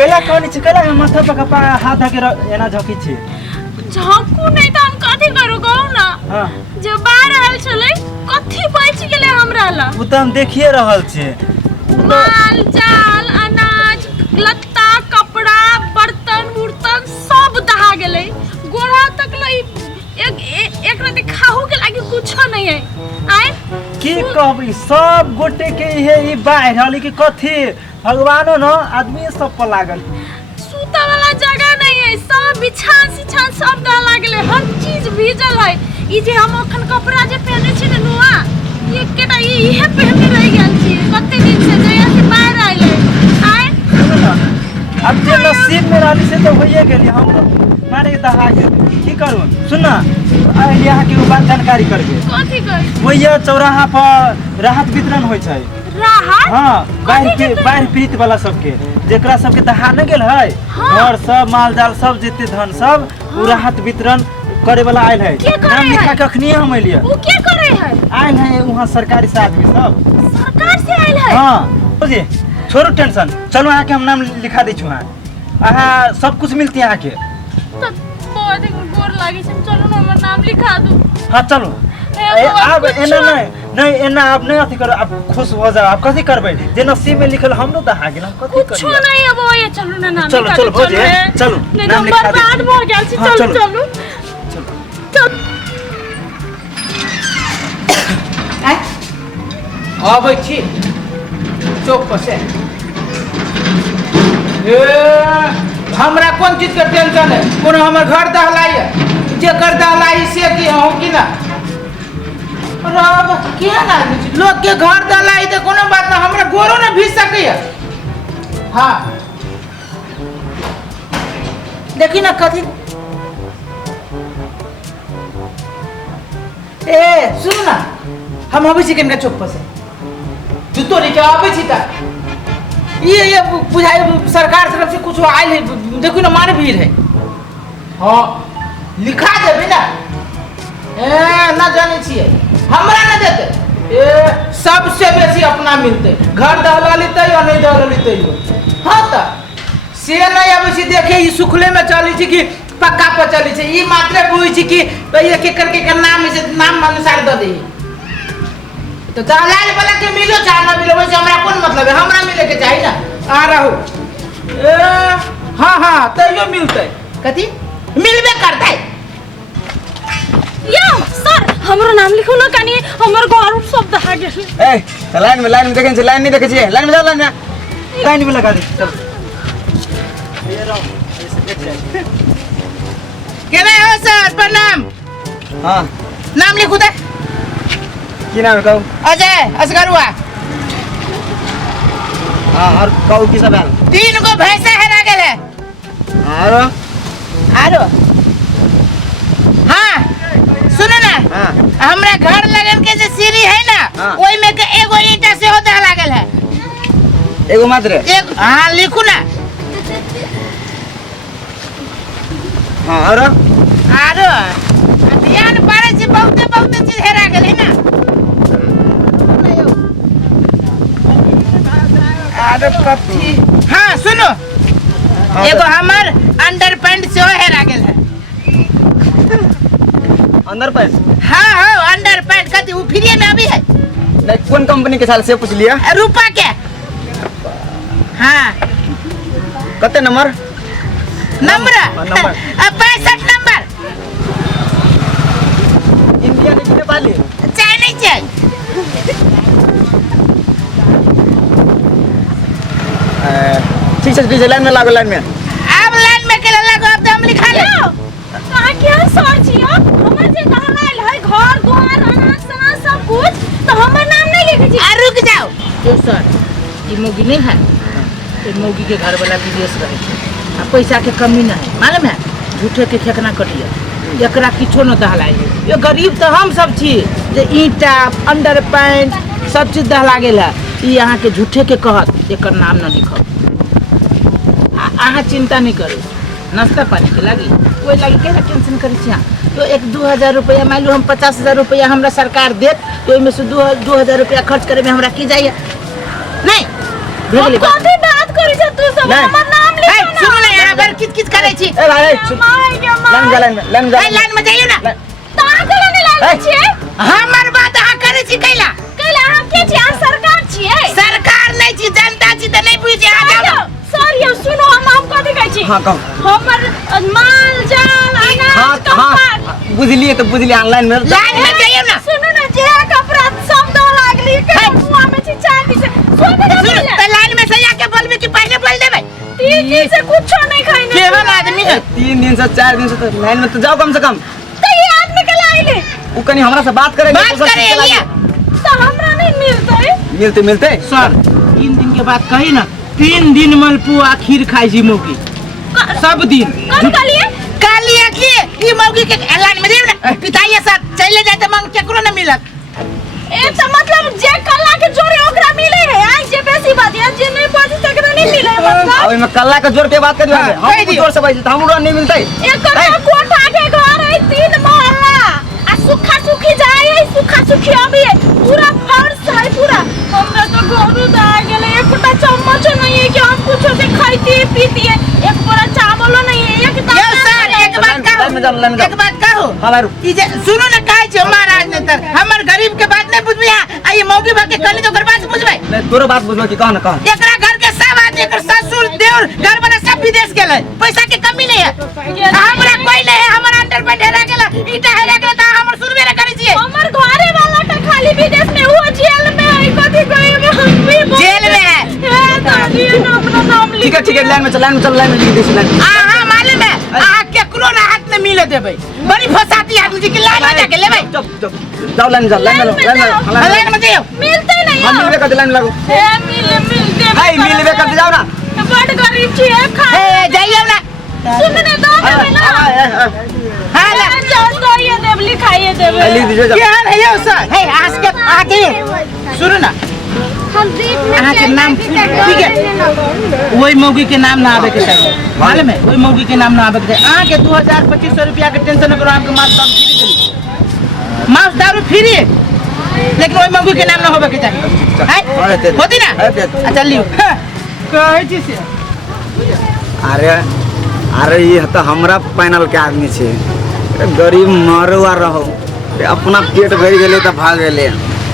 कैला कोनी छ कैला माथा पे कपा हाथ धके एना झकी छी झकू नहीं त हम कथि करू कहू ना हां जे बाहर आयल छले कथि बच गेले हमरा ला उ त हम देखिए रहल छी माल जाल अनाज लत्ता कपड़ा बर्तन उर्तन सब दहा गेले गोड़ा तक लई एक रात खाहू के लागी कुछो नहीं है आए की कहबी सब गोटे के हे ई बाहर हली की कथि भगवानो न आदमी सब पर लागल सूता वाला जगह नहीं है सब बिछान सिछान सब दहा लागले हर चीज भीजल है ई जे हम अखन कपड़ा जे पहने छी न नुआ ये केटा इहे पहने रह गेल छी कते दिन से जया से बाहर आइले आए अब जे नसीब में रहली से तो होइए गेली हम मारे दहा गेल की करू सुन ना यहाँ के बात जानकारी करबे कथि कर वही चौराहा पर राहत वितरण होय छै राहत हां बाहर पीड़ित वाला सबके जेकरा सबके दहा न गेल है घर सब माल जाल सब जेते धन सब उ राहत वितरण करे वाला आइल है नाम लिखा के अखनी हम एलिए उ के करे है आइल है वहां सरकारी से आदमी सब सरकार से आइल है हां बुझे छोड़ो टेंशन चलो यहाँ के हम नाम लिखा दै छु अहाँ सब कुछ मिलती यहाँ के तो बहुत गोर लागी छै चलो ना हमर नाम लिखा दू हां चलो अब एना नहीं एना आप नहीं अथी करो आप खुश हो जाओ आप कथी करबे जे नसीब में लिखल हमरो दहा गेल हम कथी करिए कुछ नहीं अब ये चलो ना नाम चलो चलो भौजी चलो नाम लिखा दे बर्बाद हो गेल छी चलो चलो चल आबै छी चौक पर से हमरा कोन चीज के टेंशन है कोनो हमर घर दहलाई है जे कर दहलाई से की हो कि ना रब के ना लोग के घर दहलाई त कोनो बात ना हमरा गोरो ना भीज सकैया हां देखी ना कथी ए सुन ना हम अबै छी कनका चौक पर से जूतो लेके आबै छी त ये बुझाई सरकार तरफ से कुछ आइल है देखो ना मार भीड़ है हां लिखा देबे ना ना जाने छिए हमरा ना देते सबसे बेसी अपना मिलते घर दहला लेते या नहीं दहला लेते हां त से नहीं आबै छी देखे ई सुखले में चली छी कि पक्का पर चली छी ई मात्र बुझी छी कि एक एक करके के नाम से नाम अनुसार द दे तो दलाल वाला के मिलो चाहे ना मिलो वैसे हमरा कौन मतलब है हमरा मिले के चाहिए ना आ रहू हां हां तो यो मिलते कथी मिलबे करतै या सर हमरो नाम लिखो ना कनी हमर घर सब दहा गेल ए लाइन में देखे छी लाइन नहीं देखे छी लाइन में जा लाइन में लगा दे चलो ये रहो ऐसे देख जाए केना हो सर प्रणाम हां नाम लिखू दे की नाम है कहू अजय असगरुआ हां और कहू की सब है 3 गो भैंसा हेरा गेल है आरो हां सुनो ना हां हमरा घर लगन के जे सीढ़ी है ना ओई में के एगो ईंटा से होता लागल है एगो मात्र एक हां लिखू ना हां और ध्यान पड़े छै बहुत चीज हेरा गेल है ना अरे कथी हां सुनो एगो हमर अंडर पैंट से हेरा गेल है अंदर पैंट हां हां अंडर पैंट कथी उ फ्री में अभी है नहीं कौन कंपनी के साल से पूछ लिया रूपा के हां कते नंबर 65 नंबर इंडिया ने कितने वाली चाइनीज है ठीक है लाइन में लागो लाइन में अब लाइन में के लागो अब तो हम लिखा ले कहां के सर जी हमर जे दहलाल है घर द्वार अनाज सना सब कुछ तो हमर नाम नहीं लिखे छी रुक जाओ जो सर ई मोगी नहीं है ये मोगी के घर वाला विदेश रहे छै आ पैसा के कमी नहीं है मालूम है झूठे के ठेकना कटिया एकरा किछो न दहलाई ये गरीब तो हम सब छी जे ईंटा अंडर पैंट सब चीज दहला गेल है ई यहाँ के झूठे के कहत एकर नाम न लिखब अहाँ चिंता नहीं करू नाश्ता पानी के लागी कोई लागी के टेंशन करी छी तो 1-2 रुपया मान लो हम 50,000 रुपया हमरा सरकार देत तो ओइमे से 2,000 रुपया खर्च करे में हमरा की जाइए नहीं भेगले कथि बात करी छ तू सब हमर नाम लिख सुनो ना यहाँ पर किच करे छी ए भाई लाइन लाइन में जाइयो ना तारा के लाइन लाइन छिए हमर बात अहाँ करे छी कैला अहाँ के छी अहाँ सरकार छिए सरकार नहीं छी जनता छी त नहीं बुझे आ जाओ सर ये सुनो हम कथि कहै छी हां कहो हमर माल जाल अनाज कपार बुझलिए तो बुझलिए ऑनलाइन में लाइन में जाइयो ना सुनो ना जे कपड़ा सब दो लागली के मुआ में छी चांदी से सुनो त लाइन में से आके बोलबे कि पहले बोल देबै 3 दिन से कुछ नहीं खाइने केवल आदमी है 3 दिन से 4 दिन से तो लाइन में तो जाओ कम से कम तो ये आदमी के लाइले वो कनी हमरा से बात करे तो हमरा नहीं मिलते सर 3 दिन के बाद कही ना 3 दिन मलपुआ खीर खाई जी मौकी सब दिन कौन कालिए की ई मौकी के लाइन में देव ना पिताई साथ चले जाए त मंग केकरो न मिलत ए तो मतलब जे कल्ला के जोरे ओकरा मिले है आज जे बेसी बात है जे नहीं पहुंच तकरा नहीं मिले मतलब ओइ में कल्ला के जोर के बात करियो हम जोर से बाजी त हमरा नहीं मिलतै एक कोठा के घर है 3 महला आ सुखा सुखी जाए है सुखा सुखी अभी है पूरा फर्श है पूरा हमरा तो गोरू दा गेले एकटा चम्मच नहीं है कि हम कुछ से खाइती पीती है एक बोरा चावल नहीं है एक ये सर एक बात कहो हां भाई ई जे सुनो ना काहे छ महाराज ने तर हमर गरीब के बात नहीं बुझबिया आ ये मौगी बात के कली तो गरबाज बुझबै नहीं तोरो बात बुझबो कि कह ना कह एकरा घर के सब आदमी एकर ससुर देवर घर वाला सब विदेश गेले पैसा के कमी नहीं है हमरा कोई नहीं है हमर अंडर पे ढेरा गेला ईटा हेरा गेला त हमर सुनबे न करै छियै हमर घरे वाला त खाली विदेश में हुआ जेल में है कथि कहे जेल में है ए दादी ने अपना नाम लिख ठीक है लाइन में चल लाइन में लिख दे लाइन हां मालूम है आ केकरो राहत न मिले देबै बड़ी फसाती आदमी जी के लाइन में जाके लेबै जाओ लाइन में जाओ मिलते नहीं हम मिलबे कर लाइन लागो ए मिलते हाय मिलबे कर जाओ ना बड़ गरीब छी है खा ए जाइए ना सुनने दो देबे ना हां ले जाओ तो ये देब लिखाइए देबे लिख दीजिए केहन है यो सर हे आज के आके सुनो ना हम दीप अहाँ के नाम ठीक है वही मौगी के नाम ना आवे के चाहिए मालूम है वही मौगी के नाम ना आवे के चाहिए अहाँ के 2000-2500 रुपया के टेंशन करो हमके मास दारू फ्री देली मास दारू फ्री लेकिन वही मौगी के नाम ना होवे के चाहिए होती ना अच्छा लियो कहै छी से अरे ये तो हमरा पैनल के आदमी छे गरीब मरवा रहो अपना पेट भर गेले त भाग गेले